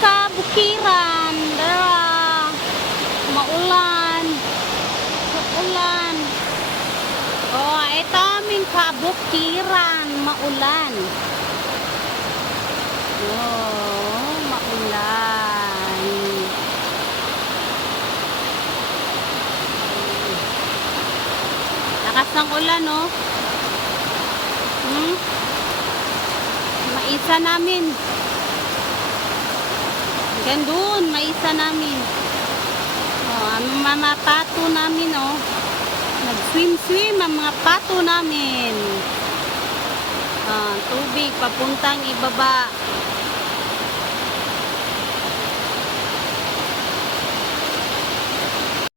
kabukiran. Dara. Maulan. Ulan. Oh, ito aming kabukiran. Maulan. Oh, maulan. Lakas ng ulan, oh. Maisa namin. Hanggang doon, maisa namin. Oh, ang mga pato namin, oh. Nag-swim-swim ang mga pato namin. Tubig papuntang ibaba.